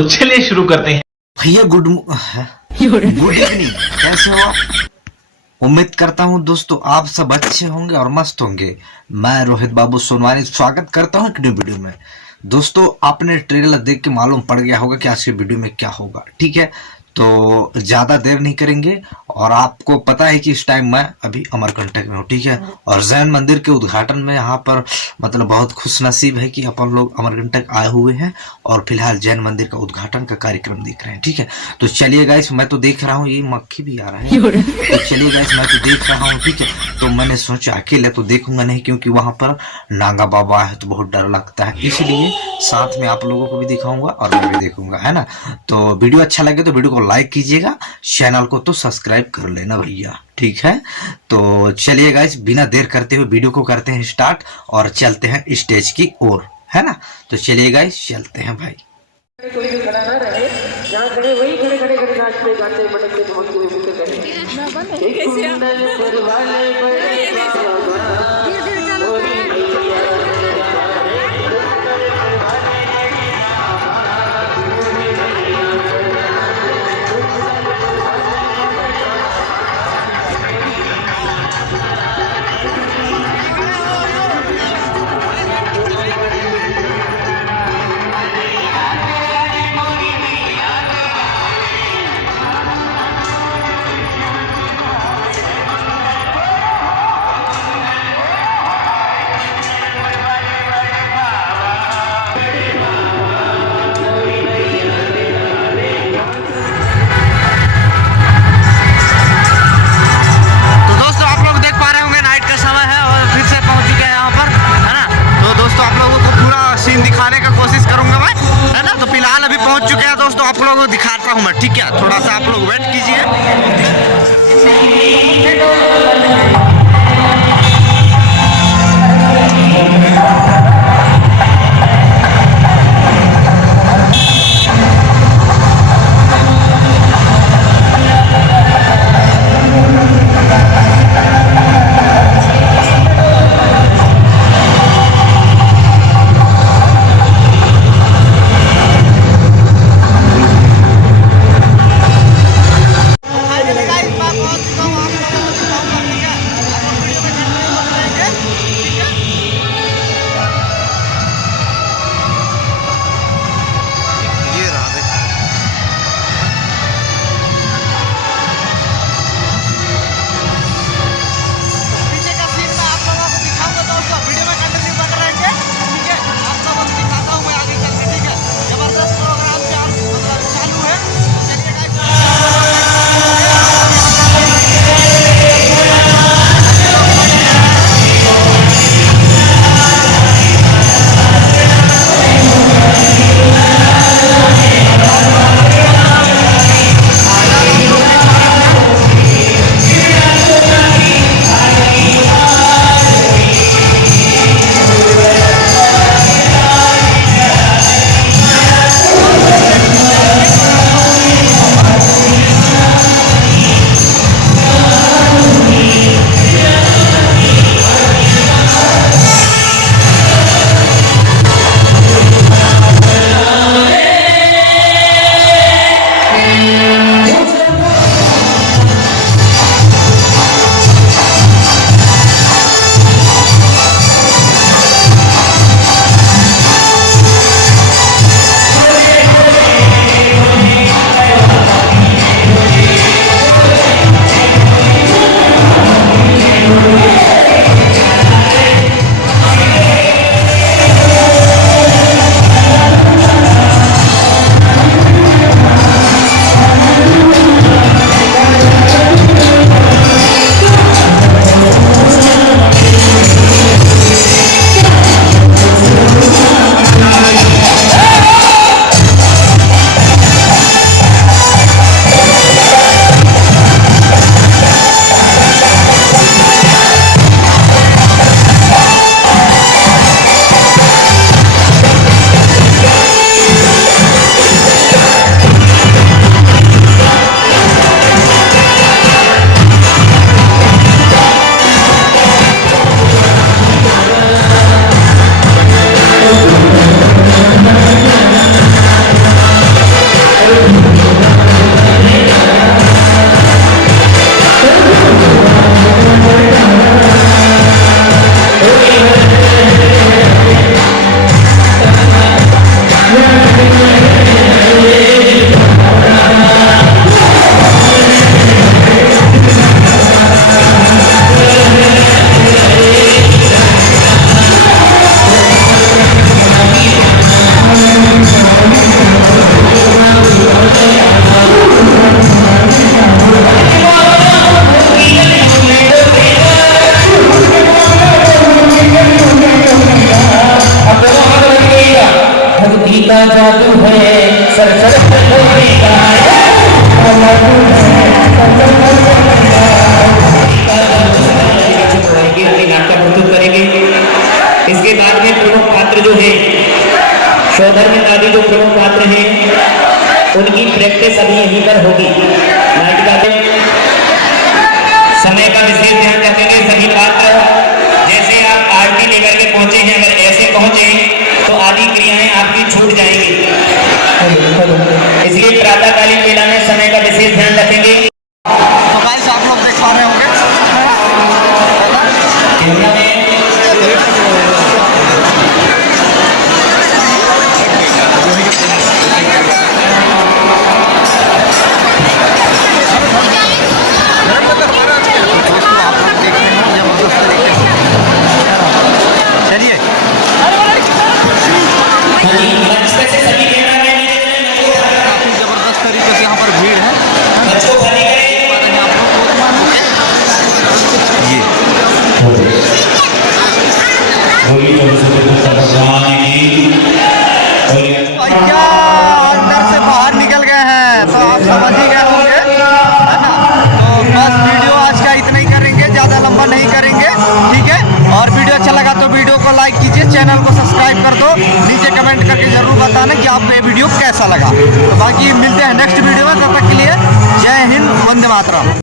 तो चलिए शुरू करते हैं। भैया गुड इवनिंग, कैसे हो? उम्मीद करता हूँ दोस्तों आप सब अच्छे होंगे और मस्त होंगे। मैं रोहित बाबू सोनवानी स्वागत करता हूँ एक न्यू वीडियो में। दोस्तों आपने ट्रेलर देख के मालूम पड़ गया होगा कि आज के वीडियो में क्या होगा, ठीक है? तो ज्यादा देर नहीं करेंगे और आपको पता है कि इस टाइम मैं अभी अमरकंटक में हूँ, ठीक है? और जैन मंदिर के उद्घाटन में यहाँ पर मतलब बहुत खुशनसीब है कि अपन लोग अमरकंटक आए हुए हैं और फिलहाल जैन मंदिर का उद्घाटन का कार्यक्रम देख रहे हैं, ठीक है? तो चलिए गाइस, मैं तो देख रहा हूँ ये मक्खी भी आ रहा है, तो चलिए गाइस मैं तो देख रहा हूँ, ठीक है? तो मैंने सोचा अकेले तो देखूंगा नहीं, क्योंकि वहां पर नागा बाबा है तो बहुत डर लगता है, इसलिए साथ में आप लोगों को भी दिखाऊंगा और मैं भी देखूंगा, है ना? तो वीडियो अच्छा लगे तो वीडियो को लाइक कीजिएगा, चैनल को तो सब्सक्राइब कर लेना भैया, ठीक है? तो चलिए गाइस बिना देर करते हुए वीडियो को करते हैं स्टार्ट और चलते हैं स्टेज की ओर, है ना? तो चलिए गाइस चलते हैं भाई। कोई भी खड़ा ना रहे, जहाँ खड़े वही खड़े खड़े खड़े नाचते गाते बटकते धमकते हुए बीते करें। एक कुंडल पर वाले बड़े बाबा दिखाने का कोशिश करूंगा मैं, है ना? तो फिलहाल अभी पहुंच चुके हैं दोस्तों, आप लोगों को दिखाता हूं मैं, ठीक है? थोड़ा सा आप लोग वेट कीजिए। यहीं पर होगी। नाटिका के समय का विशेष ध्यान रखेंगे सभी पात्र। जैसे आप आरती लेकर के पहुंचे हैं, अगर ऐसे पहुंचे तो आदि क्रियाएं आपकी छूट जाएंगी, इसलिए प्रातःकालीन मेला में समय का विशेष ध्यान रखेंगे। तो गाइस आप लोग देख पा रहे होंगे कैमरा में चलिए मंच पे से सभी कैमरा मैन काफी जबरदस्त तरीके से यहाँ पर भीड़ है। मंच को खाली करें। ये भैया अंदर से बाहर निकल गए हैं, तो आप समझ ही गए होंगे, है ना। तो बस वीडियो आज का इतना ही करेंगे, ज़्यादा लंबा नहीं करेंगे, ठीक है। और वीडियो अच्छा लगा तो वीडियो को लाइक कीजिए, चैनल को सब्सक्राइब कर दो, नीचे कमेंट करके जरूर बताना कि आपको ये वीडियो कैसा लगा। तो बाकी मिलते हैं नेक्स्ट वीडियो में, तब तक के लिए जय हिंद, वंदे मातरम।